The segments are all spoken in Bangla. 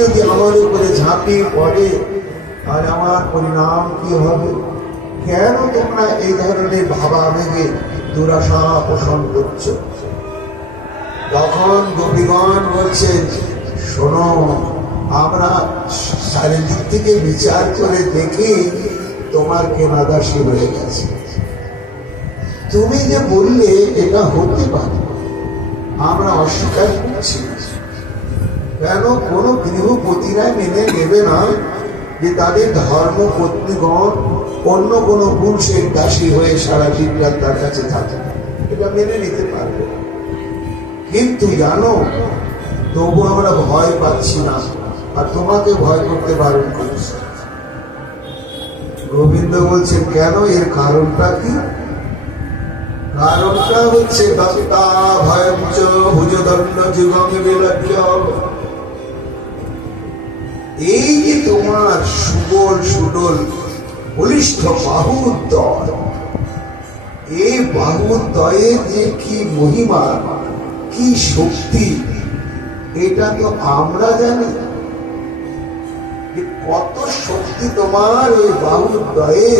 যদি আমার উপরে ঝাঁপিয়ে পড়ে আর আমার পরিণাম কি হবে? কেন তোমরা এই ধরনের ভাবাবেগে দুরাশা পোষণ করছো? তখন গোপীগণ বলছেন, শোনো, আমরা চারিদিক থেকে বিচার করে দেখি তোমার কেনাদাসী হয়ে গেছে। তুমি যে বললে এটা হতে পারে, আমরা অস্বীকার করছি। কেন কোন গৃহপতিরা মেনে নেবে না যে তাদের ধর্ম পত্নীগণ অন্য কোন পুরুষের দাসী হয়ে সারা জীবন তার কাছে থাকে? এটা মেনে নিতে পারবে। কিন্তু জানো, তবু আমরা ভয় পাচ্ছি না, আর তোমাকে ভয় করতে বারণ করছি। গোবিন্দ বলছেন, কেন? এর কারণটা কি? কারণটা হচ্ছে দত্তা ভয়ঞ্চ ভুজদণ্ড যুগম বিলজ্জ। এই যে তোমার সুবল সুডল বলিষ্ঠ বাহুদ্বয়, এই বাহুদ্বয়ের যে কি মহিমা, কি শক্তি, এটা তো আমরা জানি। কত শক্তি তোমার ওই বাহুদ্বয়ে,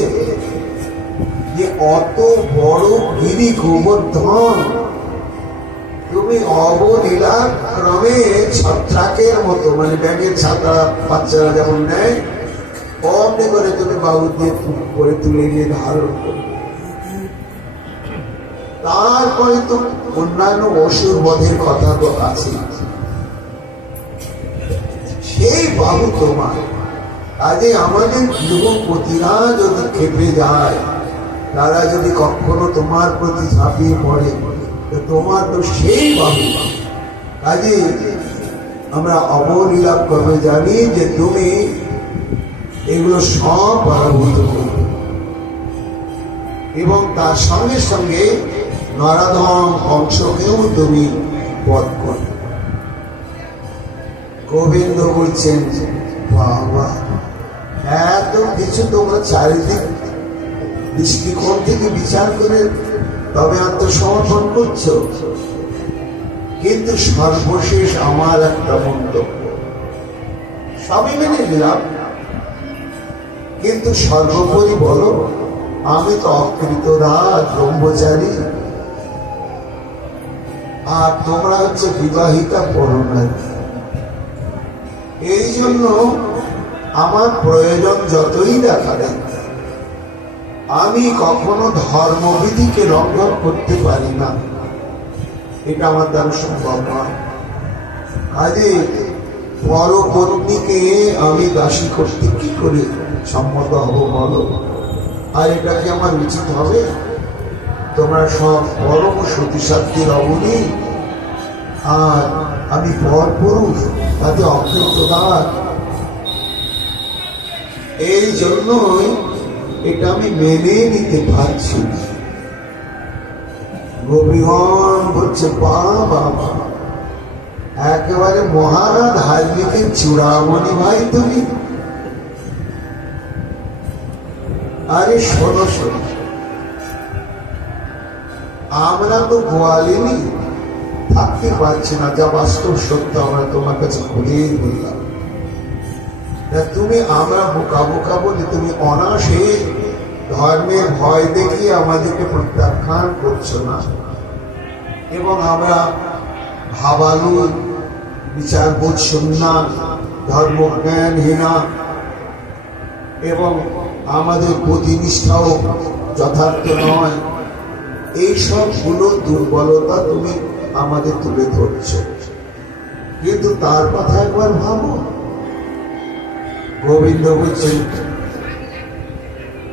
যে অত বড় গিরি গোবর্ধন তুমি অবলীলা ক্রমে ছত্রাকের মতো, মানে ব্যাগের ছাতা বাচ্চারা যেমন নেয়, অমনি করে তুমি বাহু দিয়ে করে তুলে নিয়ে ধারণ করবে। তারপরে তো অন্যান্য অসুর বধের কথা তো আছে। সেই বাহু তোমার। কাজে আমাদের গৃহপতিরা যদি খেপে যায়, তারা যদি কখনো তোমার প্রতি ঝাঁপিয়ে পড়ে, তোমার তো সেই বাহু। কাজে আমরা অবলীলা ক্রমে জানি যে তুমি এগুলো সব পরাভূত করবে, এবং তার সঙ্গে সঙ্গে নরাধম অংশকেও তুমি বধ করবে। গোবিন্দ বলছেন, বাবা, এত কিছু তোমরা চারিদিক দৃষ্টিকোণ থেকে বিচার করে তবে আত্মসমর্পণ করছো, কিন্তু সর্বশেষ আমার একটা মন্তব্য। সবই মেনে নিলাম, কিন্তু সর্বোপরি বলো, আমি তো অকৃত রাজ ব্রহ্মচারী, আর তোমরা হচ্ছে বিবাহিতা পরনারী। এই জন্য আমার প্রয়োজন যতই দেখা দেয়, আমি কখনো ধর্মবিধিকে লঙ্ঘন করতে পারি না, এটা আমার দ্বারা সম্ভব নয়। আজে পরপত্নীকে আমি দাসী করতে কি করে সম্মত হব বলো? আর এটা কি আমার উচিত হবে? তোমরা সব পরম সতীসাধ্যের অবনী, আর আমি পর পুরুষ, তাতে অকৃতদার। এই জন্যই এটা আমি মেনে নিতে পারছি না। গোপীগণ বলছে, বাবা, একেবারে মহারাজ ধার্মিকের চূড়ামণি ভাই তুমি। আরে শোনো শোনো, আমরা তো গোয়ালিনী থাকতে পারছি না, যা বাস্তব সত্য আমরা তোমার কাছে খুলেই বললাম। তুমি আমরা বোকা বোকা বলে তুমি অনাসে ধর্মের ভয় দেখিয়ে আমাদেরকে প্রত্যাখ্যান করছো না, এবং আমরা ভাবালু, বিচার বোধ শূন্য, ধর্মজ্ঞানহীনা, এবং আমাদের প্রতিনিষ্ঠাও যথার্থ নয়, এইসব গুলো দুর্বলতা তুমি আমাদের তুলে ধরছ। কিন্তু তার কথা একবার ভাবো। গোবিন্দ বলছেন,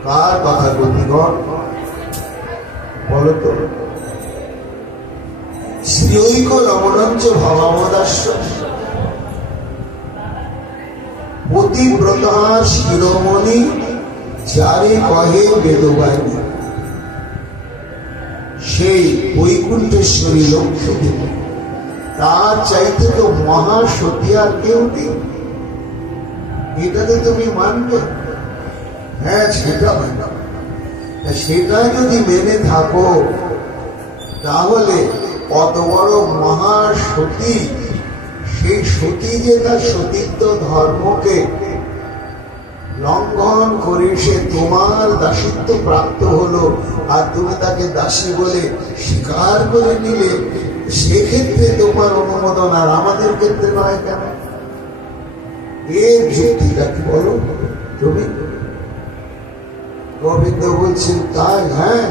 কার কথা গোপীগণ বলো তো? শ্রীঐক রমণঞ্চ ভবামদাস্য পতিব্রতা শিরোমণি যারে কহে বেদবাণী, সেই বৈকুণ্ঠেশ্বরী লক্ষ্য দেব, তার চাইতে তো মহাসতী আর কেউ নেই। এটাতে তুমি মানবে? হ্যাঁ, সেটা মানবে। সেটা যদি মেনে থাকো, তাহলে অত বড় মহাসতী সেই সতী যে তার সতীত্ব ধর্মকে লঙ্ঘন করে সে তোমার দাসিত্ব প্রাপ্ত হলো, আর তুমি তাকে দাসী বলে স্বীকার করে নিলে, সেক্ষেত্রে তোমার অনুমোদন, আর আমাদের ক্ষেত্রে নয় কেন? এর যুক্তিটা কি বলো তুমি? গোবিন্দ বলছেন তাই, হ্যাঁ,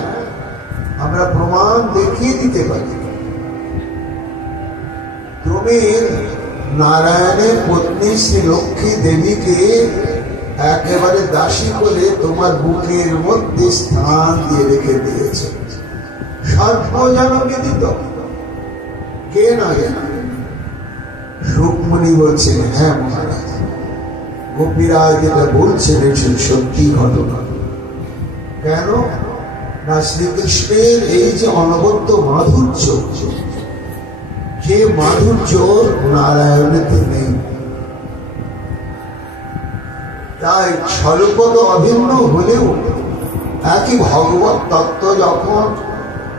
আমরা প্রমাণ দেখিয়ে দিতে পারি। তুমি নারায়ণের পত্নী শ্রী লক্ষ্মী দেবীকে একেবারে দাসী করে তোমার বুকের মধ্যে স্থান দিয়ে রেখে দিয়েছে, সর্বজনবিদিত। কে নয়? রুক্মিণী বলছেন, হ্যাঁ মহারাজ, গোপীরা যেটা বলছেন সে সত্যি ঘটনা। কেন না, শ্রীকৃষ্ণের এই যে অনবদ্য মাধুর্য, যে মাধুর্য নারায়ণেতে নেই। তাই স্বরূপত অভিন্ন হলেও একই ভগবত তত্ত্ব যখন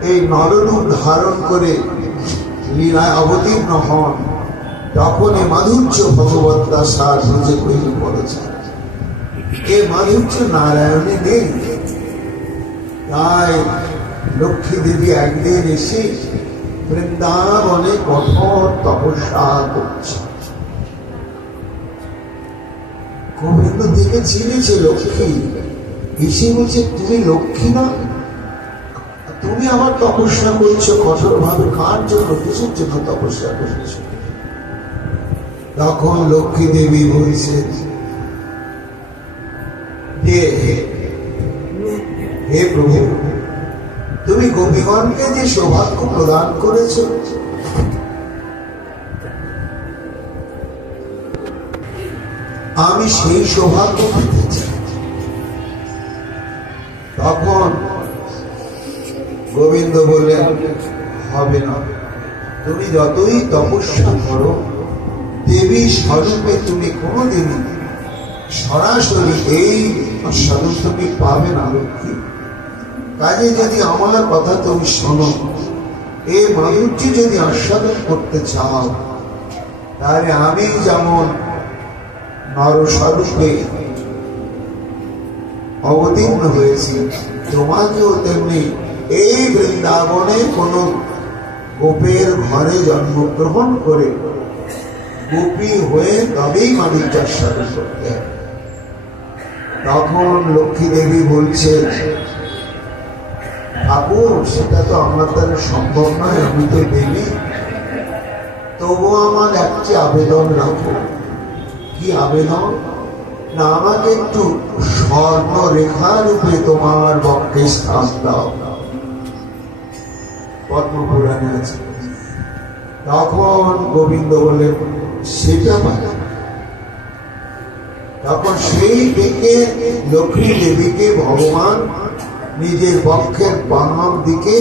এই নররূপ ধারণ করে লীলায় অবতীর্ণ হন, তখন এই মাধুর্য ভগবত্তা সার বুঝে তৈরি করেছে। এই মাধুর্য নারায়ণে নেই। তাই লক্ষ্মী দেবী একদিন এসে বৃন্দাবনে কঠোর তপস্যা করছে। গোবিন্দ দেখে চিনেছে লক্ষ্মী, এসে বলছে, তুমি লক্ষ্মী না? তুমি আমার তপস্যা করছো কঠোর ভাবে, কার জন্য, কিসের জন্য তপস্যা করছো? তখন লক্ষ্মী দেবী বলছে যে, হে প্রভু, তুমি গোপীগণকে যে সৌভাগ্য প্রদান করেছ, আমি সেই সৌভাগ্য পেতে চাই। তখন গোবিন্দ বললেন, হবে না, তুমি যতই তপস্যা করো, দেবী স্বরূপে তুমি কোনোদিনই সরাসরি এই স্বরূপ তুমি পাবে না লক্ষ্মী। কাজে যদি আমার কথা তুমি শোনো, এই মাধুর্য যদি আস্বাদন করতে চাও, তাহলে আমি যেমন নরস্বরূপে অবতীর্ণ হয়েছি, তোমাকেও তেমনি এই বৃন্দাবনে কোন গোপের ঘরে জন্মগ্রহণ করে গোপী হয়ে তবেই মাধুর্য আস্বাদন করতে হবে। তখন লক্ষ্মী দেবী বলছে, ঠাকুর, সেটা তো আমার দ্বারা সম্ভব নয়, আমি তো দেবী, তবু আমার একটি আবেদন রাখো। কি আবেদন? না, আমাকে একটু স্বর্ণ রেখা রূপে তোমার বক্ষে স্থান দাও। পদ্মপুরাণে আছে। তখন গোবিন্দ বললেন, সেটা পারে। তখন সেই দিকে লক্ষ্মী দেবীকে ভগবান নিজের বক্ষের বাম দিকে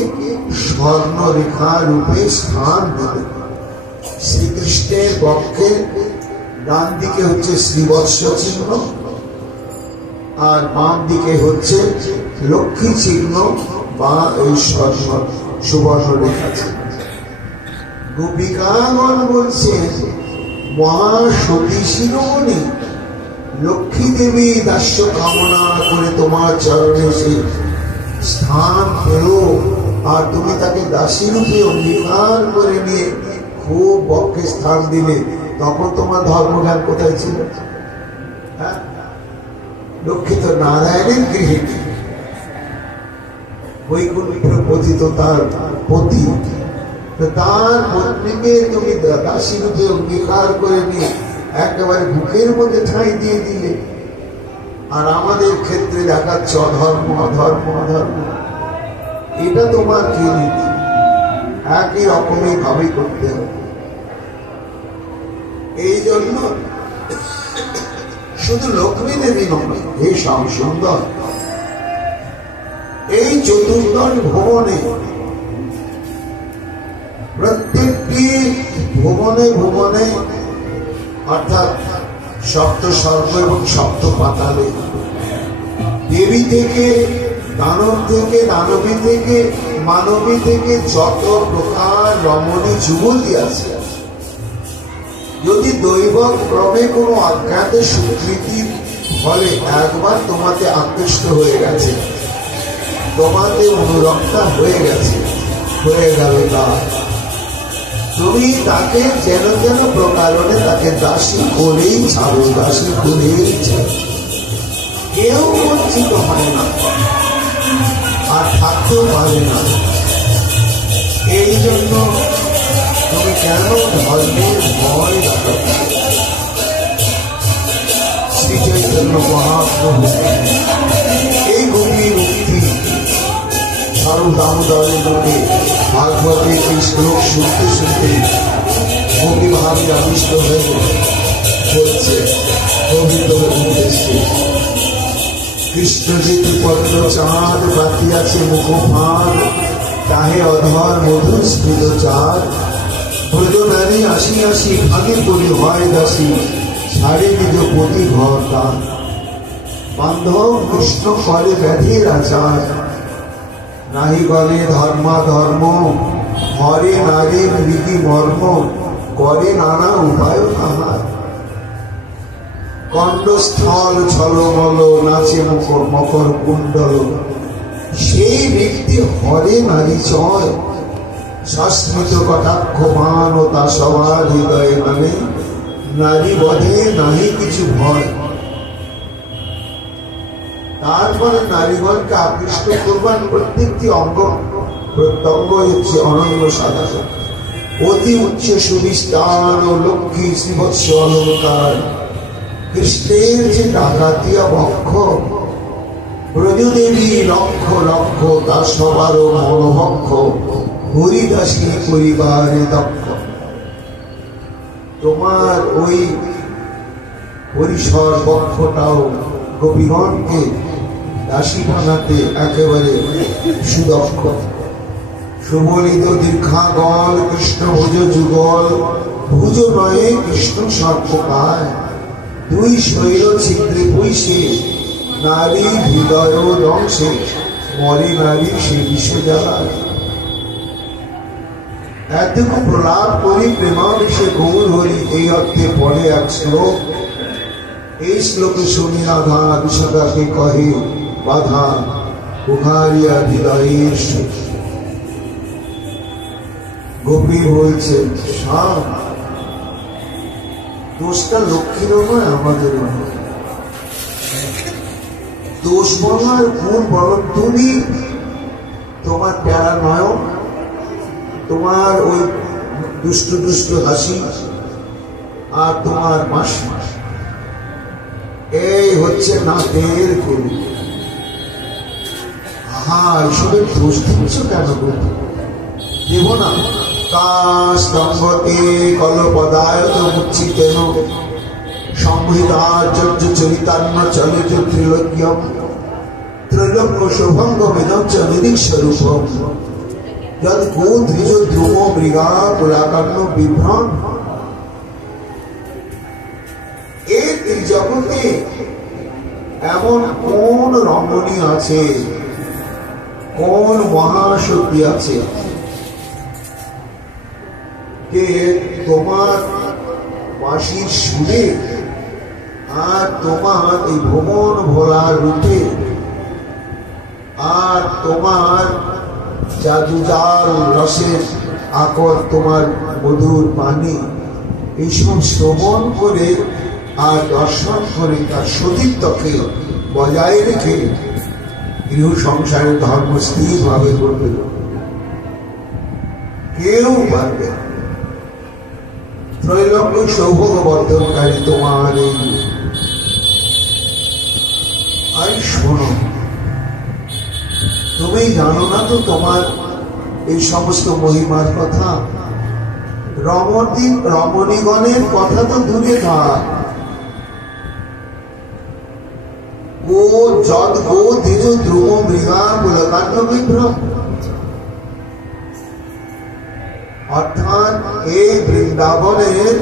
স্বর্ণ রেখা রূপে স্থান দিলেন। শ্রীকৃষ্ণের বক্ষের ডান দিকে হচ্ছে শ্রীবৎস চিহ্ন, আর বাম দিকে হচ্ছে লক্ষ্মী চিহ্ন বা এই সুবর্ণ রেখা চিহ্ন। গোপিকাগণ বলছে, মহাসতী শিরোমণি লক্ষ্মী দেবী দাস্য কামনা করে তোমার চরণে সে স্থান পেল, আর তুমি তাকে দাসী রূপে অঙ্গীকার করে নিয়ে খুব বক্ষে স্থান দিলে, তখন তোমার ধর্মজ্ঞান কোথায় ছিল? হ্যাঁ, লক্ষ্মী তো নারায়ণের গৃহিণী, বৈকুণ্ঠ পতিত তার পতি, তার পত্নীকে তুমি দাসী রূপে অঙ্গীকার করে নিয়ে একেবারে বুকের মধ্যে ঠাঁই দিয়ে দিলে। আর আমাদের ক্ষেত্রে দেখাচ্ছে অধর্ম, অধর্ম, অধর্ম। এটা তোমার কি নীতি? একই রকমই ভাবেই করতে হবে। এই জন্য শুধু লক্ষ্মী দেবী নয়, এই শ্যাম সুন্দর, এই চতুর্দশ ভুবনে প্রত্যেকটি ভুবনে ভুবনে অর্থাৎ সপ্ত স্বর্গ এবং সপ্ত পাতালে দেবী থেকে, দানব থেকে, দানবী থেকে, মানবী থেকে যত প্রকার রমণী যুবতী আছে, যদি দৈব ক্রমে কোনো অজ্ঞাত স্বীকৃতির ফলে একবার তোমাতে আকৃষ্ট হয়ে গেছে, তোমাতে অনুরক্তা হয়ে গেছে, হয়ে গেল তার, তুমি তাকে যেন যেন প্রকারণে তাকে দাসী করেই ছাড়ো, দাসী করেই ছাড়ো। কেউ বঞ্চিত হয় না আর থাকতেও পারে না। এই জন্য তুমি কেন ধর্মের ভয় রাখো? শ্রী চৈতন্য মহাপ্রভু এই গভীর উক্তি দামোদরের লোকে ভাগবতে এই শ্লোক শুনতে শুনতে গভীরভাবে আবিষ্ট হয়ে বলছে পবিত্র উদ্দেশ্যে, কৃষ্ণ যেতু পত্র চাঁদ বাতিয়াছে মুখভাগ, তাহে অধর মধুর স্ফুট চাঁদ, ব্রজ নারী আসি আসি ভাগে করি হয় দাসী, ছাড়ে নিজ পতি ঘর তার, বান্ধব কৃষ্ণ করে ব্যাধির আচার, নাহি গলে ধর্মা ধর্ম, হরে নারী মৃগী মর্ম, করে নানা উপায় তাহার, কণ্ঠস্থল ছলমল নাচে মকর কুণ্ডল, সেই ব্যক্তি হরে নারী চয়, সস্মিত কটাক্ষ মান ও তা সবার হৃদয়ে নামে, নারী বধে নাহি কিছু ভয়। তারপরে নারীগণকে আকৃষ্ট করবার প্রত্যেকটি অঙ্গ প্রত্যঙ্গ হচ্ছে অনন্য সাধারণ, অতি উচ্চ সুবিস্তার ও লক্ষ্মী শ্রীবৎস অলঙ্কার, কৃষ্ণের যে ডাকাতিয়া বক্ষ, ব্রজদেবী লক্ষ লক্ষ তা সবারও মনোভক্ষ, হরিদাসী পরিবারে দক্ষ। তোমার ওই পরিসর বক্ষটাও গোপীগণকে দাসী বানাতে একেবারে সুদক্ষ। সুবলিত দীর্ঘাগল কৃষ্ণ ভুজ যুগল, ভুজ নয়ে কৃষ্ণ সর্পকায়, দুই শৈল ছিদ্রে পৈশে, নারী হৃদয় দংশে, মরে নারী সে বিশ্ব জ্বালায়। এতটুকু প্রলাপ করি প্রেমাবেশে গৌর হরি, এই অর্থে পড়ে এক শ্লোক। এই শ্লোকে শুনি রাধা বিশাখাকে কহে বাধা, উহারিয়া হৃদয়ের সুখ। গোপী বলছেন সব দোষটা লক্ষ্মীর নয়, আমাদের নয়। দোষ বলার গুণ বলো তুমি, তোমার প্যারা নয়ন, তোমার ওই দুষ্ট দুষ্ট হাসি, আর তোমার মাসি, এই হচ্ছে নাকের গুরু। এসবের দোষ দিচ্ছ কেন? দেব না। কাস্তম্ভতে কলপদায়ত মুচ্ছিতেন, সংহিতাচার্য চরিতান্ন চলিত ত্রিলোক্যম, ত্রৈলোক্য শোভঙ্গমিদম চ নিধিক স্বরূপম, যদ গোধৃজ ধ্রুব মৃগা পুরাকর্ণ বিভ্রম। এই ত্রিজগতে এমন কোন রমণী আছে, কোন মহাশক্তি আছে যে তোমার বাঁশির সুরে আর তোমার এই ভ্রমণ ভোলার রূপে আর তোমার জাদুজাল রসের আকর, তোমার মধুর বাণী, এইসব শ্রবণ করে আর দর্শন করে তার সতীত্বকে বজায় রেখে গৃহ সংসারের ধর্ম স্থিরভাবে করবে? কেউ পারবে। ত্রৈলোক্য সৌভাগ্য বর্ধনকারী তোমার এই শোনো, তুমি জানো না তো তোমার এই সমস্ত মহিমার কথা? রমণীগণের কথা তো দূরে থাক, গো যদ গো দ্বিজ ধ্রুব মৃগা পুলকাণ্ড বিভ্রম, অর্থাৎ এই বৃন্দাবনের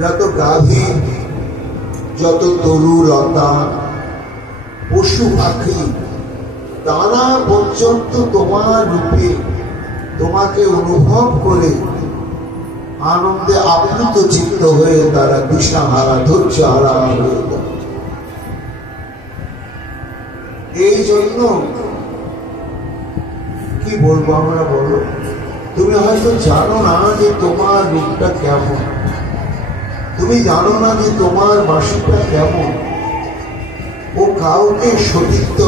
যত গাভী, যত তরু লতা, পশু পাখি, তারা পর্যন্ত তোমার রূপে তোমাকে অনুভব করে আনন্দে আপ্লুত চিত্ত হয়ে তারা দিশাহারা ধৈর্য হারা হয়ে যায়। এই জন্য কি বলবো আমরা, বলো? তুমি হয়তো জানো না যে তোমার রূপটা কেমন, তুমি জানো না যে তোমার বাসিটা কেমন। ও কাউকে সতীত্ব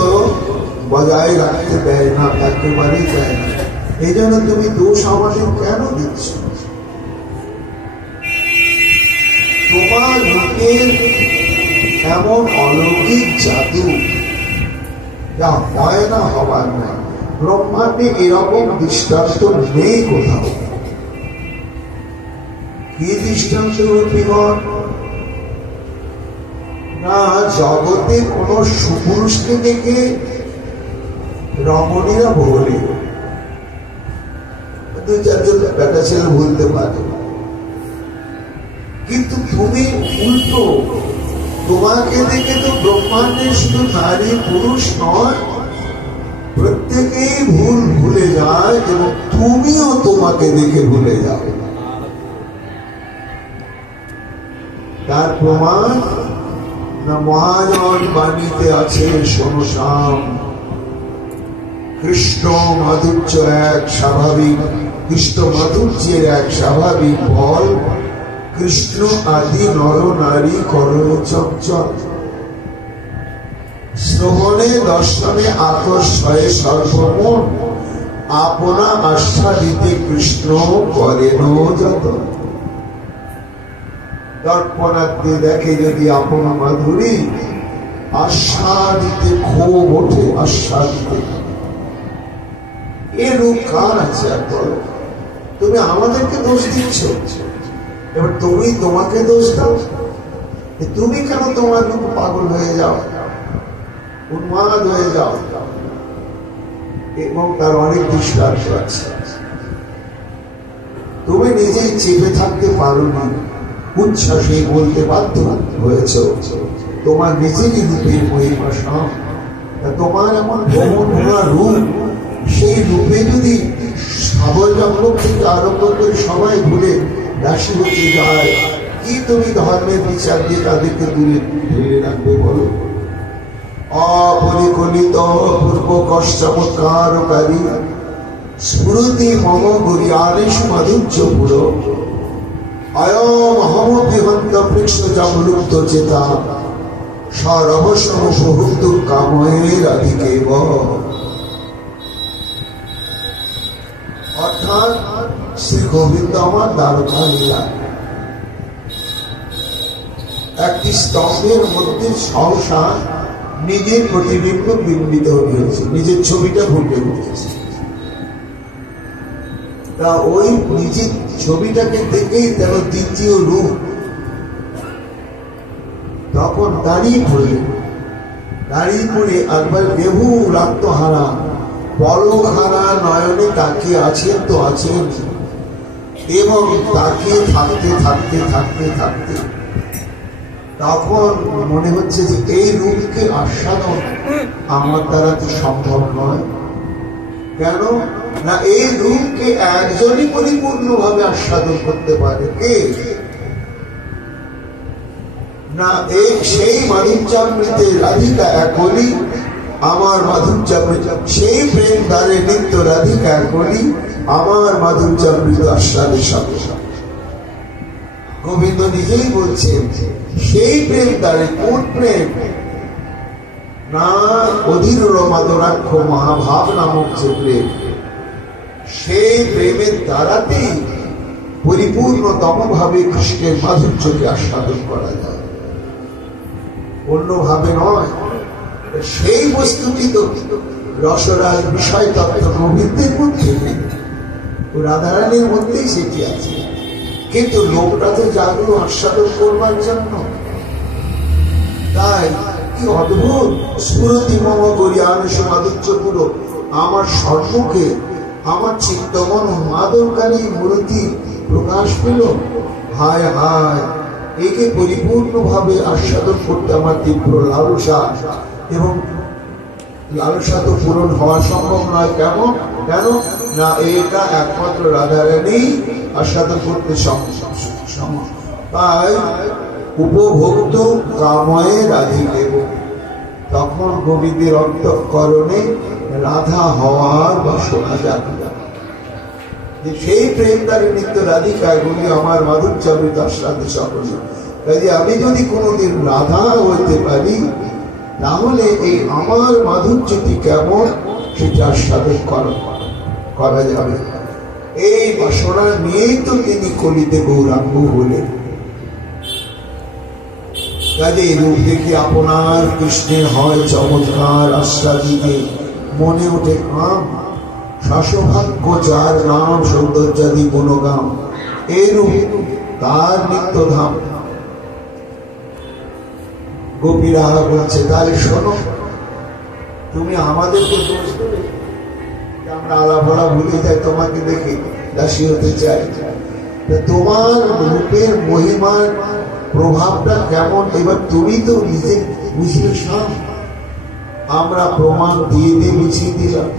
বজায় রাখতে দেয় না, একেবারেই দেয় না। এই জন্য তুমি দোষ আমাদের কেন দিচ্ছ? তোমার রূপের এমন অলৌকিক জাদু যা হয় না, হবার না। ব্রহ্মাণ্ডে এরকম দৃষ্টান্ত নেই কোথাও। কি দৃষ্টান্ত রূপীগণ? না জগতে কোন সুপুরুষকে দেখে রমণীরা বলে, দু চারজন বেটা ছেলে ভুলতে পারে, কিন্তু তুমি উল্টো, তোমাকে দেখে তো ব্রহ্মাণ্ডে শুধু নারী পুরুষ নয়, প্রত্যেকেই ভুলে যায় এবং তুমিও তোমাকে দেখে ভুলে যাও। তার প্রমাণ না মহাজন বাণীতে আছে, শোনো শ্যাম, কৃষ্ণ মাধুর্য এক স্বাভাবিক, কৃষ্ণ মাধুর্যের এক স্বাভাবিক ফল, কৃষ্ণ আদি নর নারী করো চঞ্চল, শ্রবণে দর্শনে আকর্ষয়ে সর্বমন, আপনা আস্বাদিতে কৃষ্ণ করেন যত। দর্পণাতে দেখে যদি আপনা মাধুরী, আস্বাদিতে ক্ষোভ ওঠে, আস্বাদিতে। এ রূপ কার আছে আর বলো? তুমি আমাদেরকে দোষ দিচ্ছ, এবার তুমি তোমাকে দোষ দাও। তুমি কেন তোমার রূপ পাগল হয়ে যাও, উন্মাদ হয়ে যাও? এবং তার অনেক দৃষ্টান্ত আছে। তুমি নিজেই চেপে থাকতে পারো না, উচ্ছ্বাসে বলতে বাধ্য হয়েছ তোমার নিজেরই রূপের মহিমা সব। তোমার এমন ভ্রমণ ভরা রূপ, সেই রূপে যদি সাবল জঙ্গল থেকে আরম্ভ করে সবাই ভুলে দাসী হতে যায়, কি তুমি ধর্মের বিচার দিয়ে তাদেরকে দূরে ধরে রাখবে বলো? অপরিকলিত পূর্ব কষ্টমৎকারী স্মৃতি মম গুরি আদেশ মাধুর্য পুরো, অয়ম হম বিহন্ত বৃক্ষ জামলুপ্ত চেতা, সরবসম প্রভুক্ত কামের আদিকে। অর্থাৎ শ্রী গোবিন্দ আমার দ্বারকা লীলা। একটি স্তম্ভের মধ্যে সহসা নিজের প্রতিবিম্ব বিম্বিত হয়েছে, নিজের ছবিটা ফুটে উঠেছে। তা ওই নিজের ছবিটাকে দেখেই তেন দ্বিতীয় রূপ তখন দাঁড়িয়ে পড়ে একবার বেহুল আত্মহারা, পলকহারা নয়নে তাকিয়ে আছেন তো আছেন, এবং তাকিয়ে থাকতে তখন মনে হচ্ছে যে এই রূপকে আস্বাদন আমার দ্বারা তো সম্ভব নয়। কেন না, এই রূপকে একজনই পরিপূর্ণভাবে আস্বাদন করতে পারে। কে না, এই সেই মাধুর্যামৃতে রাধিকা এক বলি, আমার মাধুর্যামৃত সেই প্রেম দ্বারে নিত্য রাধিকা এক বলি, আমার মাধুর্যামৃত আস্বাদের সাথে গোবিন্দ নিজেই বলছেন সেই প্রেম দ্বারে। কোন প্রেম না, অধীর মাদরাক্ষ মহাভাব নামক যে প্রেম, সেই প্রেমের দ্বারাতেই পরিপূর্ণতম ভাবে কৃষ্ণের মাধুর্যকে আস্বাদন করা যায়, অন্যভাবে নয়। সেই বস্তুটি তো রসরাজ বিষয় তত্ত্ব গোবিন্দের মধ্যে নেই, রাধারানীর মধ্যেই সেটি আছে, কিন্তু লোকটা তো জাগলো আস্বাদন করবার জন্য। তাই কি অদ্ভুত স্মৃতি মম করি আনুষ মাধুর্য পুরো আমার সম্মুখে, আমার চিত্তমন মাদরকারী মূর্তি প্রকাশ পেল। হায় হায়, একে পরিপূর্ণভাবে আস্বাদন করতে আমার তীব্র লালসা, এবং লালসা তো পূরণ হওয়া সম্ভব নয়। কেন? না এটা একমাত্র রাধারানী আস্বাদন করতে তাই উপভোক্ত কাময়ে রাধিদেব। তখন গোবিন্দের অন্তঃকরণে রাধা হওয়ার বাসনা জাগল। সেই প্রেম তার নিত্য রাধিকা এগুলি আমার মাধুর্যামৃত আস্বাদে সকল। কাজে আমি যদি কোনোদিন রাধা হইতে পারি তাহলে এই আমার মাধুর্যটি কেমন সেটা আস্বাদন করা যাবে। এই বাসনা নিয়েই তো তিনি কলিতে গৌরাঙ্গ হলেন। কাজে এই রূপ দেখে আপনার কৃষ্ণের হয় চমৎকার আস্বাদিকে মনে ওঠে কাম। শাসভাগ্য যার নাম সৌন্দর্যাদি গুণগাম, এই রূপ তার নিত্যধাম। গোপীরা বলছে তাহলে শোনো, তুমি আমাদেরকে দোষ দেবে, আমরা আলাপড়া ভুলে যাই, তোমাকে দেখে দাসী হতে চাই। তোমার রূপের মহিমার প্রভাবটা কেমন এবার তুমি তো নিজে বুঝলে সব। আমরা প্রমাণ দিয়ে দিয়ে মিছিয়ে দিলাম।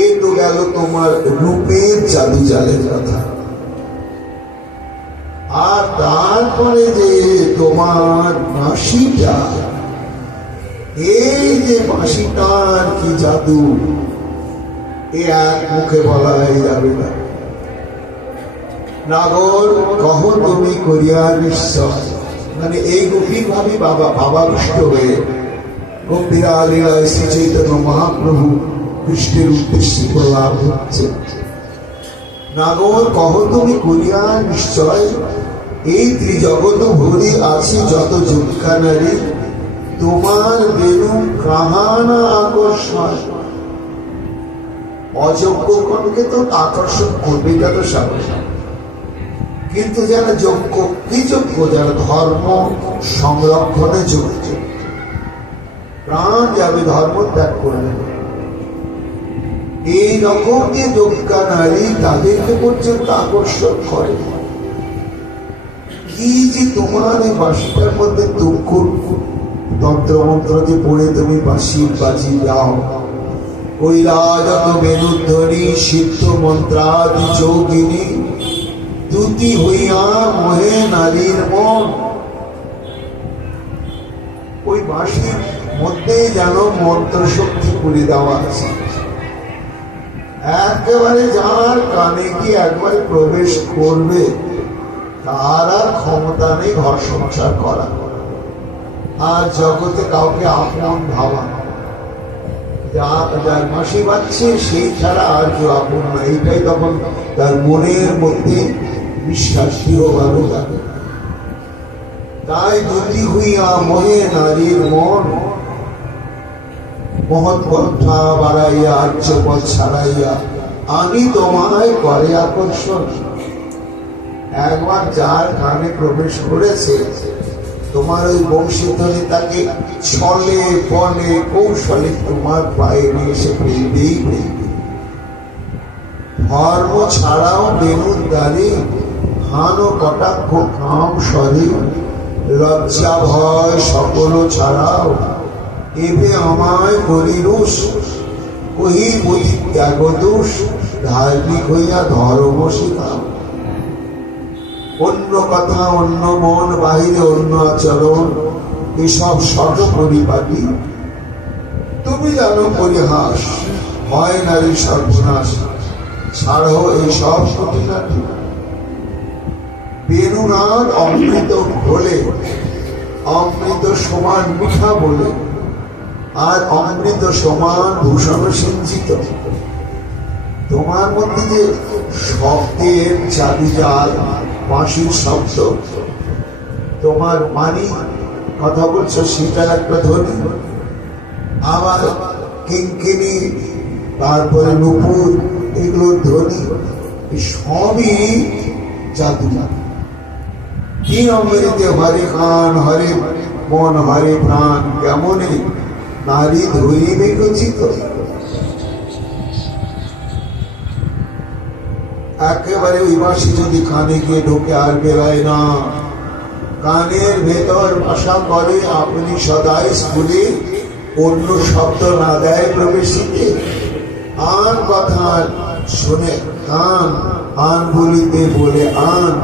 এই তো গেল তোমার রূপের জাদু জালের কথা। আর তারপরে যে তোমার বাঁশিটা, এই যে বাঁশিটার কি জাদু, এ এক মুখে বলা যাবে না। নাগর কহ তুমি করিয়া নিশ্চয়, মানে এই গভীর ভাবে ভাবাবিষ্ট হয়ে গম্ভীরা লীলায় শ্রী চৈতন্য মহাপ্রভু কৃষ্ণের উদ্দেশ্যে প্রলাপ হচ্ছে। নাগর কহ তুমি করিয়া নিশ্চয়, এই ত্রিজগৎ ভরে আছে যত যুক্কা নারী, তোমার বেনু কাহানা আকর্ষণ। অযোগ্যগণকে তো আকর্ষণ করবে, এটা তো স্বাভাবিক। কিন্তু যারা যোগ্য, কি যোগ্য? যারা ধর্ম সংরক্ষণে যোগ্য, প্রাণ যাবে ধর্ম ত্যাগ করবে, এই রকম যে যোগ্যা নারী তাদেরকে পর্যন্ত আকর্ষণ করে। কি যে তোমার এই বাঁশিটার মধ্যে দুঃখ তন্ত্রমন্ত্র যে পড়ে তুমি বাজি যাও, কৈলাযত বেণুধ্বনি সিদ্ধ মন্ত্রাদি যোগিনী, দুতি হইয়া মোহে নারীর মন। ওই বাঁশির মধ্যে যেন মন্ত্র শক্তি করে দেওয়া আছে। একেবারে যার কানে কি একবারে প্রবেশ করবে তার আর ক্ষমতা নেই ঘর সংসার করা, আর জগতে কাউকে আপন ভাবা। যার মাসি বাচ্ছে সেই ছাড়া আর কেউ আপন না, এইটাই তখন তার মনের মধ্যে বিশ্বাস দৃঢ়ভাবে যাবে। তাই দুটি হইয়া মোহে নারীর মন, মহৎ কথা বাড়াইয়া আর্যপদ ছাড়াইয়া আমি তোমায় করে আকর্ষণ। একবার যার কানে প্রবেশ করেছে তোমার ওই বংশীধ্বনি তাকে ছলে বলে কৌশলে তোমার পায়ে নিয়ে এসে ফেলবেই ফেলবে। ধর্ম ছাড়াও বেনুর দ্বারে হান কটাক্ষ কাম স্বরে, লজ্জা ভয় সকল ছাড়াও এবে আমায় করিরুষ, কহি বলি ত্যাগ দোষ, ধার্মিক হইয়া ধর্ম শিখাও। অন্য কথা অন্য মন, বাহিরে অন্য আচরণ, এসব শত পরিপাটি। তুমি জানো পরিহাস, হয় নারী সর্বনাশ, ছাড়ো এইসব সতীনাটি। বেনুনার অমৃত বলে, অমৃত সমান মিঠা বলে, আর অমৃত সমান ভূষণ সিঞ্চিত। তোমার মধ্যে যে শব্দের জাদুজাল, বাঁশির শব্দ, তোমার মানি কথা বলছো সেটার একটা ধ্বনি, আবার কিঙ্কিনি, তারপরে নুপুর, এগুলোর ধ্বনি, সবই জাদু। তিন অমৃতে হরে কান, হরে মন, হরে প্রাণ, কেমনে নারী ধরিবে রচিত। একেবারে ওই বাঁশি যদি কানে গিয়ে ঢোকে আর বেরোয় না, কানের ভেতর ভাষা করে আপনি সদাই স্কুলে, অন্য শব্দ না দেয় প্রবেশিতে। আর কথা শুনে কান আন বলিতে বলে আন,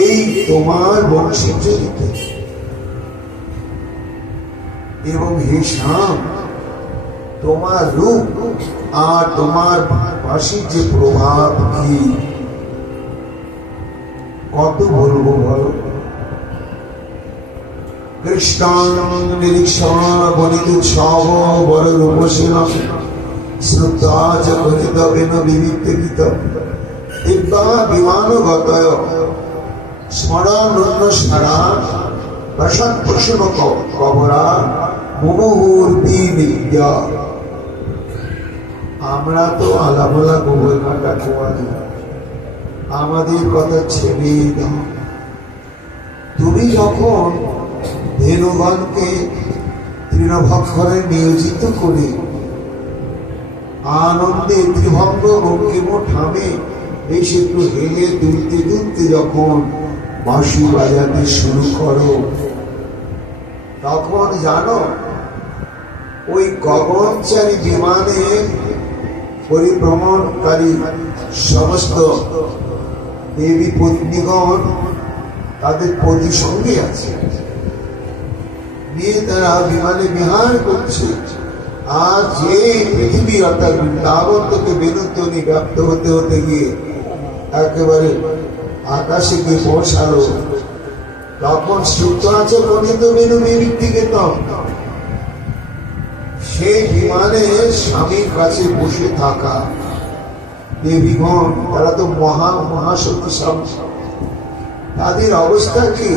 এই তোমার বংশী চরিত্র। এবং হে শ্যাম, তোমার রূপ আর তোমার বাঁশির যে প্রভাব কি কত বলবো বলো। কৃষ্ণ নিরীক্ষণ বলিত সব বড় রূপসীন শ্রুতা চ কথিত বেন বিবিক্ত দিব্যা বিমানগত স্মরণ সারা প্রসাদ প্রসন্ন কবরা মুহুর বিদ্যা। আমরা তো আলামলা গোবর কাটা কোয়ালি, আমাদের কথা ছেড়ে দাও। তুমি যখন ধেনুগণকে তৃণভক্ষরে নিয়োজিত করে আনন্দে ত্রিভঙ্গ বঙ্কিম ঠামে বেশ একটু হেলে দুলতে দুলতে যখন বাঁশি বাজাতে শুরু করো, তখন জানো ওই গগনচারী বিমানে পরিভ্রমণকারী সমস্ত দেবী পত্নীগণ তাদের পতি সঙ্গে আছে, নিয়ে তারা বিমানে বিহার করছে। আর যে পৃথিবী অর্থাৎ বৃন্দাবন থেকে বেনুধ্বনি ব্যাপ্ত হতে হতে গিয়ে একেবারে আকাশে গিয়ে পৌঁছালো, তখন সূত্র আছে পণ্ডিত বেনু বিবিক্তিকেতম, সেই বিমানে স্বামীর কাছে বসে থাকা দেবীগণ, তারা তো মহাশক্তিশালী, তাদের অবস্থা কি?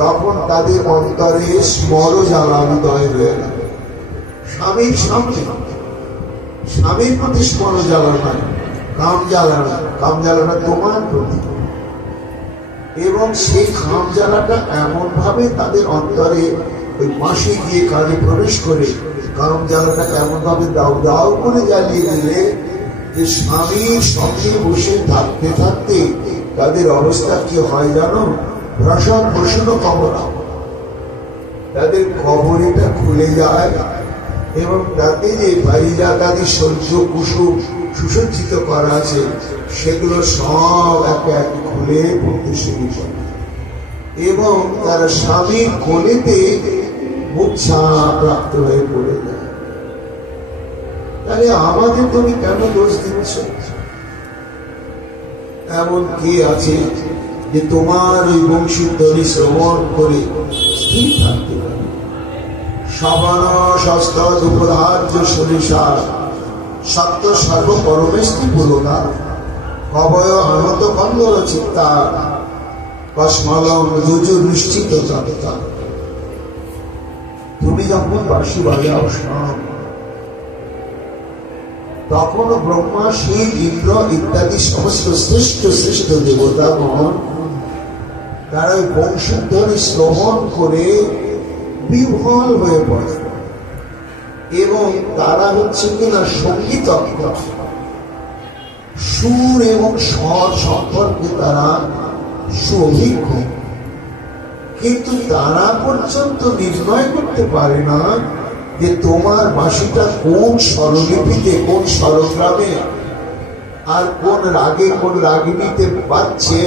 তখন তাদের অন্তরে স্মর জ্বালা উদয় হয়ে গেল। স্বামীর সামনে, স্বামীর প্রতি স্মর জ্বালা নয়, কাম জ্বালানো, কাম জ্বালানো তোমার প্রতি। এবং সেই খাম জ্বালাটা এমন ভাবে তাদের অন্তরে ওই মাসে গিয়ে কাজে প্রবেশ করে কাম জ্বালাটা এমন ভাবে দাও দাও করে জ্বালিয়ে দিলে যে স্বামীর সঙ্গে বসে থাকতে থাকতে তাদের অবস্থা কি হয় জানো? প্রসব প্রসন্ন কবরা, তাদের কবরটা খুলে যায় এবং তাতে যে পারিজাতাদি সহ্য কুসুম সুসজ্জিত করা আছে সেগুলো সব একে এক খুলে পড়তে শুরু করে এবং তারা স্বামীর কোলেতে মূর্ছা প্রাপ্ত হয়ে পড়ে যায়। তাহলে আমাদের তুমি কেন দোষ দিচ্ছ? এমন কে আছে যে তোমার ওই বংশীধ্বনি শ্রবণ করে স্থির থাকতে পারে? সবন শস্ত্র দুপধার্য সরিষার সত্য সর্ব পরমেষ্টি পুরোটা কবয় আনত কন্দর চিত্তা কসমলম যুজু নিশ্চিত জানতা। তুমি যখন বাঁশি বাজাও শাম, তখন ব্রহ্মা শিব ইন্দ্র ইত্যাদি সমস্ত শ্রেষ্ঠ শ্রেষ্ঠ দেবতাগণ তারা ওই বংশীধ্বনি শ্রবণ করে বিহ্বল হয়ে পড়ে এবং তারা হচ্ছে কিনা সঙ্গীতজ্ঞ, সুর এবং স্বর সম্পর্কে তারা সুঅভিজ্ঞ, কিন্তু তারা পর্যন্ত নির্ণয় করতে পারে না যে তোমার বাঁশিটা কোন স্বরলিপিতে, কোন স্বরগ্রামে আর কোন রাগে কোন রাগিনীতে বাজছে।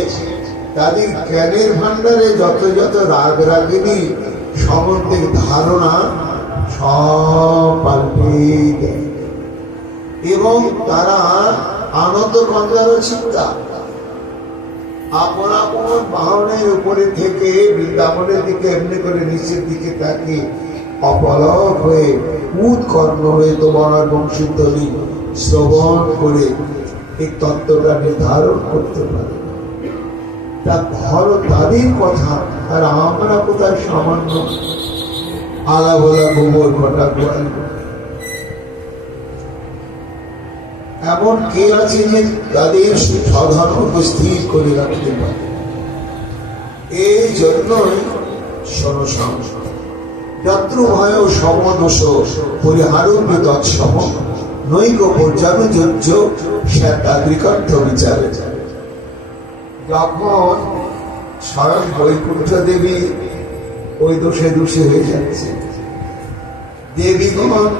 তাদের জ্ঞানের ভান্ডারে যত যত রাগ রাগিনী সম্বন্ধে ধারণা সব পাল্টে দেয় এবং তারা আনন্দ কন্দার চিন্তা আপন আপন বাহনের উপরে থেকে বৃন্দাবনের দিকে এমনি করে নিচের দিকে তাকে অপলক হয়ে উৎকর্ণ হয়ে তোমার বংশীধ্বনি শ্রবণ করে এই তত্ত্বটা নির্ধারণ করতে পারে। তা ধরো তাদের কথা, আর আমরা কোথায় সামান্য আলা বলা গোবর ঘটা গোয়াল। এমন কে আছে যে তাদের স্বধর্মকে স্থির করে রাখতে পারে? এই জন্যই সনসম যত্র ভয় সমদোষ পরিহারুর্বে তৎসম নৈক পর্যানুযোজ্য শ্বেতাদ্রিকর্থ বিচারে। যখন স্বয়ং বৈকুণ্ঠ দেবী ওই দোষে দোষী হয়ে যাচ্ছে, দেবীগণ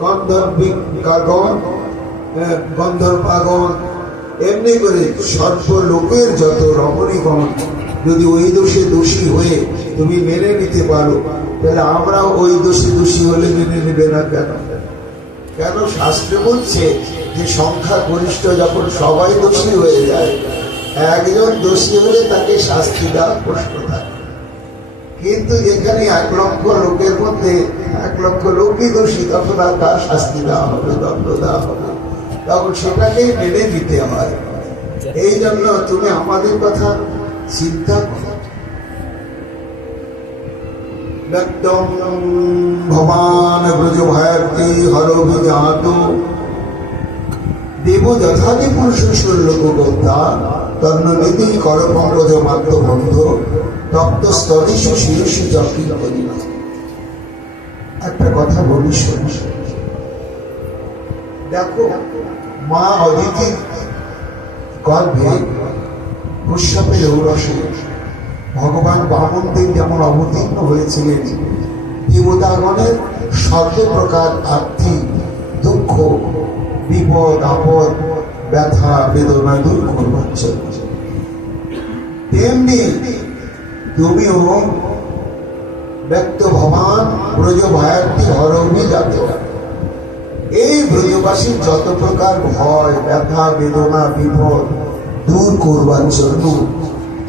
গন্ধর্বিকাগণ গন্ধর্বাগণ, এমনি করে সর্বলোকের যত রমণীগণ যদি ওই দোষে দোষী হয়ে তুমি মেনে নিতে পারো, তাহলে আমরা ওই দোষে দোষী হলে মেনে নেবে না কেন? কেন? শাস্ত্রে বলছে যে সংখ্যা গরিষ্ঠ যখন সবাই দোষী হয়ে যায়, একজন দোষী হলে তাকে শাস্তি দেওয়ার প্রশ্ন থাকে। কিন্তু যেখানে 1 লক্ষ লোকের মধ্যে 1 লক্ষ লোকই দোষী, তখন আর তার শাস্তি দেওয়া হবে, দণ্ড দেওয়া হবে, তখন সেটাকেই মেনে নিতে হয়। এই জন্য তুমি আমাদের কথা চিন্তা করো। ব্যক্তম ভবান ব্রজ ভায়ার্থী হরভিজাত দেব যথাদি পুরুষ লোকগোপ্তা তন্ননীতি কর পঙ্কজ মাত্র বন্ধ তপ্ত স্তরেশু শিরস্য চক্রিত করি না। একটা কথা বলি শোনো। দেখো, মা অদিতি গর্ভে পুষ্যপের ঔরসে ভগবান বামনদেব যেমন অবতীর্ণ হয়েছিলেন, দেবতাগণের সর্বপ্রকার আর্থিক দুঃখ, বিপদ আপদ, ব্যথা বেদনা দূর করবার জন্য, তেমনি তুমিও ব্যক্ত ভবান ব্রজ ভায়ার্থী হরণী যাতে এই ব্রজবাসীর যত প্রকার ভয়, ব্যথা বেদনা বিপদ দূর করবার জন্য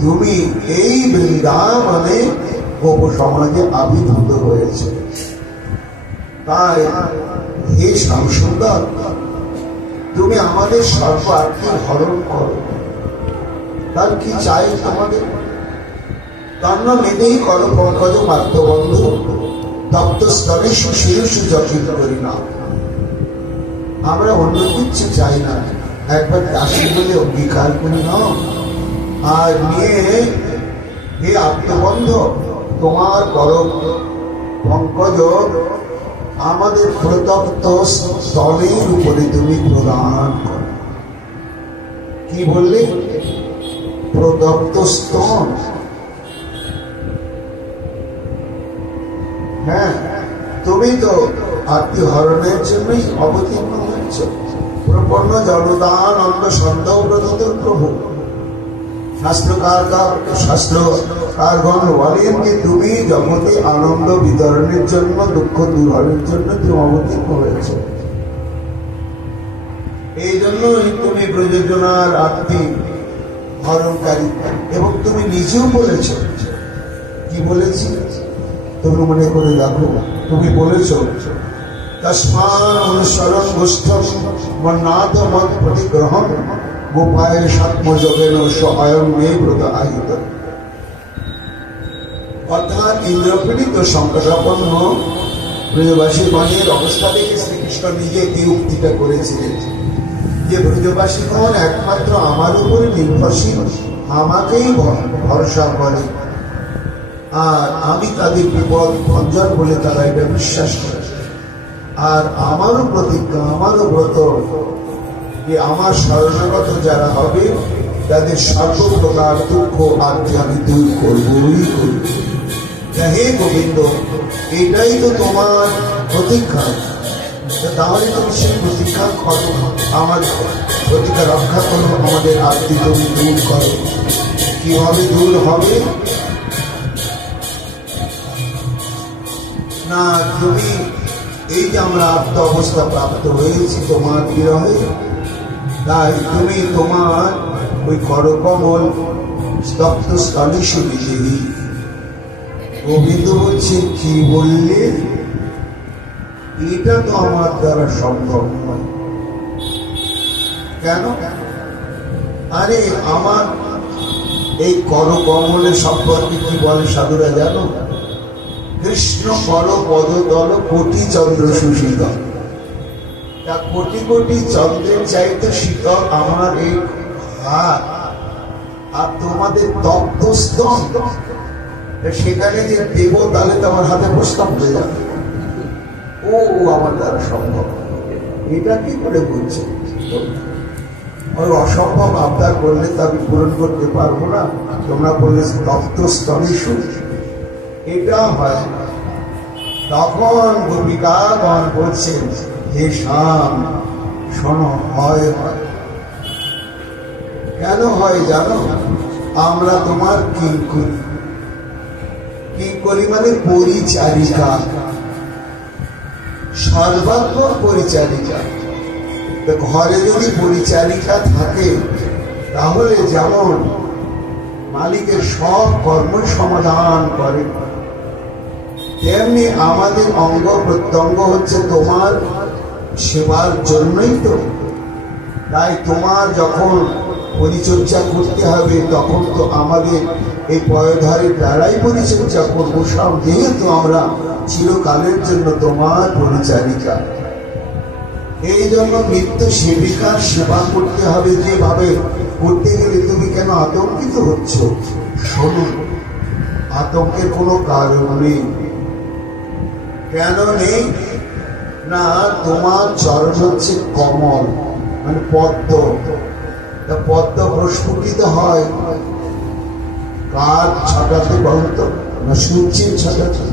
তুমি এই বৃন্দাবনে গোপ সমাজে আবির্ভূত হয়েছে। তাই হে শ্যামসুন্দর, তুমি আমাদের সর্ব আর্থিক হরণ করো। তার কি চাই তোমাদের? তন্ন মেনেই করো পঙ্কজ মাত্রবন্ধু তপ্ত স্তরে শিরস্য জটিল করি না। আমরা অন্য কিছু চাই না, একবার দাসী বলে অঙ্গীকার করি না। আর নিয়ে হে আত্মবন্ধ, তোমার করম পঙ্কজ আমাদের প্রতপ্ত স্থলের উপরে তুমি প্রদান করো। কি বললে? প্রদত্ত স্তন। হ্যাঁ, তুমি তো আত্মহরণের জন্যই অবতীর্ণ হয়েছ। প্রপন্ন জলদানন্দ সন্দেহব্রত প্রভু। শাস্ত্রকারগণ বলেন যে তুমি জগতে আনন্দ বিতরণের জন্য, দুঃখ দূরের জন্য তুমি অবতীর্ণ হয়েছ। এই জন্যই তুমি প্রযোজনার আত্মিক হরণকারী। এবং তুমি নিজেও বলেছ। কি বলেছি তুমি মনে করে দেখো? তুমি বলেছ তস্মান অনুসরণ গোষ্ঠম মন্নাথ মত প্রতিগ্রহণ গোপায় সাত্মযোগেন স্বয়ং মে ব্রত আহিত। অর্থাৎ ইন্দ্রপীড়িত সংকটাপন্ন ব্রজবাসীগণের অবস্থা দেখে শ্রীকৃষ্ণ নিজে এই উক্তিটা করেছিলেন যে ব্রজবাসীগণ একমাত্র আমার উপরে নির্ভরশীল, আমাকেই ভরসা করে, আর আমি তাদের বিপদ ভঞ্জন বলে তারা এটা বিশ্বাস করে। আর আমারও প্রতিজ্ঞা, আমারও ব্রত যে আমার শরণাগত যারা হবে তাদের সর্বপ্রকার দুঃখ আর্তি আমি দূর করবই করব। হে গোবিন্দ, এটাই তো তোমার প্রতিজ্ঞা। তাহলে তুমি সেই প্রতিজ্ঞা করো, আমার প্রতিজ্ঞা রক্ষা করো, আমাদের আর্তি তুমি দূর করো। কিভাবে দূর হবে? না, তুমি এই যে আমরা আত্ম অবস্থা প্রাপ্ত হয়েছি তোমার বিরহে, তাই তুমি তোমার ওই করকমল স্তব্ধ স্থলে সুবিধি। গোবিন্দ বলছে, কি বললে? এটা তো আমার দ্বারা সম্ভব নয়। কেন? আরে আমার এই করকমলের সম্পর্কে কি বলে সাধুরা জানো? কৃষ্ণ কর পদতল কোটি চন্দ্র সুশীতল। তা কোটি কোটি চন্দ্রের চাইতে শীতল আমার এই হাত, আর তোমাদের তপ্ত স্তন। সেখানে যে দেব, তাহলে তো আমার হাতে প্রস্তাব হয়ে যাবে। ও আমার দ্বারা সম্ভব। এটা কি করে বলছে? ওই অসম্ভব আবদার করলে তা আমি পূরণ করতে পারবো না। তোমরা বললে তপ্ত স্তনে সুখ, এটা হয়। তখন গোপিকাগণ বলছেন, হে শ্যাম, শোনো, হয় হয়। কেন হয় জানো? আমরা তোমার কিঙ্করি। কিঙ্করি মানে পরিচারিকা, সর্বাত্মক পরিচারিকা। ঘরে যদি পরিচারিকা থাকে তাহলে যেমন মালিকের সব কর্ম সমাধান করে, তেমনি আমাদের অঙ্গ প্রত্যঙ্গ হচ্ছে তোমার সেবার জন্যই তো। তাই তোমার যখন পরিচর্যা করতে হবে তখন তো আমাদের এই পয়ধারের দ্বারাই পরিচর্যা করবো সব, যেহেতু আমরা চিরকালের জন্য তোমার পরিচারিকা। এই জন্য নিত্য সেবিকার সেবা করতে হবে। যেভাবে করতে গেলে তুমি কেন আতঙ্কিত হচ্ছ? শোনো, আতঙ্কের কোনো কারণ নেই। কেন নেই না, তোমার চরণ হচ্ছে কমল, মানে পদ্ম। পদ্ম প্রস্ফুটিত হয় কার ছাটাতে বলতো না? সূর্যের ছাটাতে।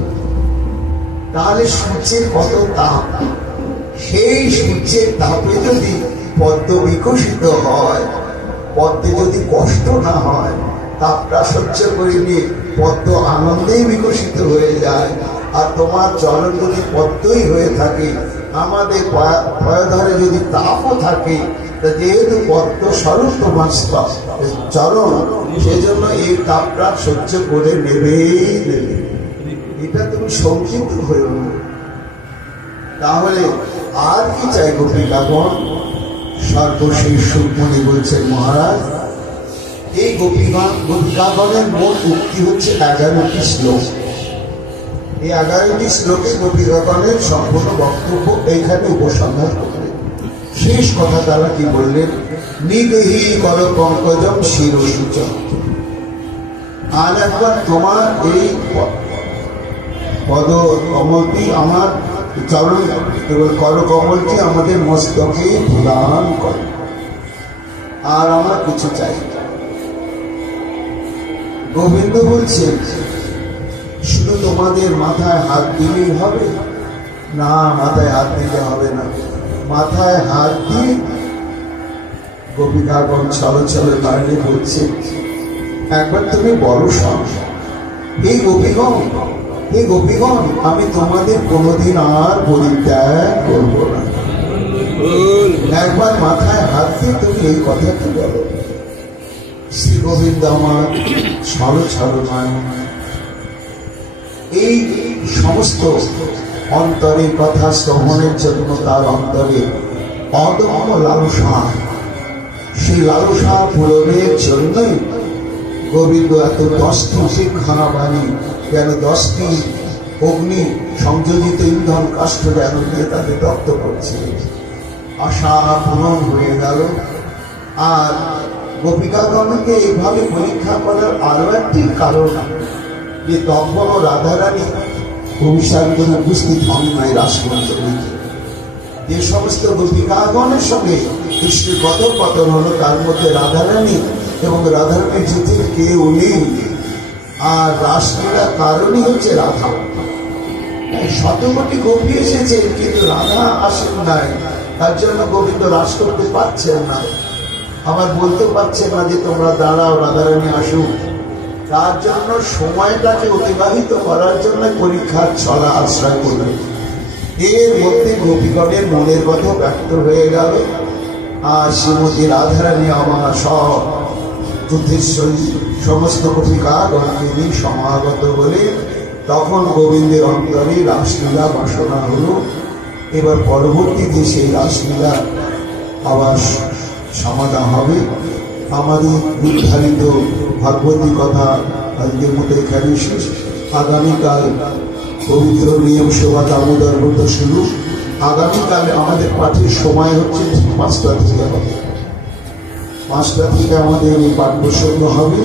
তাহলে সূর্যের কত তাপ, সেই সূর্যের তাপে যদি পদ্ম বিকশিত হয়, পদ্মে যদি কষ্ট না হয়, তাপটা সহ্য করে নিয়ে পদ্ম আনন্দেই বিকশিত হয়ে যায়। আর তোমার চরণ যদি পদ্মই হয়ে থাকে, আমাদের পয়ধারে যদি তাপও থাকে, যেহেতু পদ্ম স্বরূপ তোমার চরণ, সেজন্য এই তাপটা সহ্য করে নেবেই নেবে। এটা তুমি শঙ্কিত হয়ে উঠবে। তাহলে আর কি চাই গোপিকাগণ? সর্বশেষ সুকমণি বলছেন, মহারাজ এই গোপিকাগণের মোট উক্তি হচ্ছে 11টি শ্লোক। এই 11টি শ্লোকে গোপিকাগণের সম্পূর্ণ বক্তব্য এইখানে উপসংহার করলেন। শেষ কথা তারা কি বললেন? নিদেহি কর পঙ্কজম শিরোসূচক। আর একবার তোমার এই পদ কমলটি, আমার চরণ কর কমলটি আমাদের মস্তকে প্রদান করে, আর আমার কিছু চাই। গোবিন্দ বলছেন শুধু তোমাদের মাথায় হাত দিলেই হবে না? মাথায় হাত দিলে হবে না। মাথায় হাত দিয়ে গোপিকাগণ ছলে ছলে বাইরে বলছে, একবার তুমি বড় সংসার। এই গোপীগণ, আমি তোমাদের কোনোদিন আর পরিত্যাগ করব না। একবার মাথায় হাত দিয়ে তুমি এই কথাটি বলো। শ্রী গোবিন্দ আমার ছলো ছলো নয়। এই সমস্ত অন্তরের কথা শ্রবণের জন্য তার অন্তরে অদম্য লালসা, সেই লালসা পূরণের জন্যই গোবিন্দ এত 10টি শিক্ষা বাণী, যেন 10টি অগ্নি সংযোজিত ইন্ধন কাষ্ঠ যেন দিয়ে তাকে দগ্ধ করছে। আশা পূরণ হয়ে গেল। আর গোপিকাগণকে এইভাবে পরীক্ষা করার আরো একটি কারণ, যে তখন রাধারানী অভিশাপ করে উপস্থিত হন নাই রাসমঞ্চলে। যে সমস্ত গোপিকাগণের সঙ্গে কৃষ্ণের কথোপকথন হলো, তার মধ্যে রাধারানী এবং রাধারানীর যেতে কেউ নেই। আর রাসলীলার কারণই হচ্ছে রাধা। 100 কোটি গোপী এসেছেন, কিন্তু রাধা আসেন নাই। তার জন্য গোবিন্দ রাস করতে পারছেন না। আবার বলতে পারছেন না যে তোমরা দাঁড়াও, রাধারানী আসুক। তার জন্য সময়টাকে অতিবাহিত করার জন্য পরীক্ষার ছলা আশ্রয় করলেন। এর মধ্যে গোপীগণের মনের কথা ব্যক্ত হয়ে গেল। আর শ্রীমতী রাধারানী আমার সব যুদ্ধেশ্বরী সমস্ত গোপিকাগণকে নিয়ে সমাগত বলে তখন গোবিন্দের অন্তরে রাসলীলা বাসনা হলো। এবার পরবর্তীতে সেই রাসলীলা আবার সমাধান হবে। আমাদের নির্ধারিত ভাগবতী কথা আজকের মতো এখানে শেষ। আগামীকাল পবিত্র নিয়ম সেবা দামোদর ব্রত শুরু। আগামীকাল আমাদের পাঠের সময় হচ্ছে 5টা থেকে হবে। 5টা থেকে আমাদের এই পাঠ প্রসঙ্গ হবে।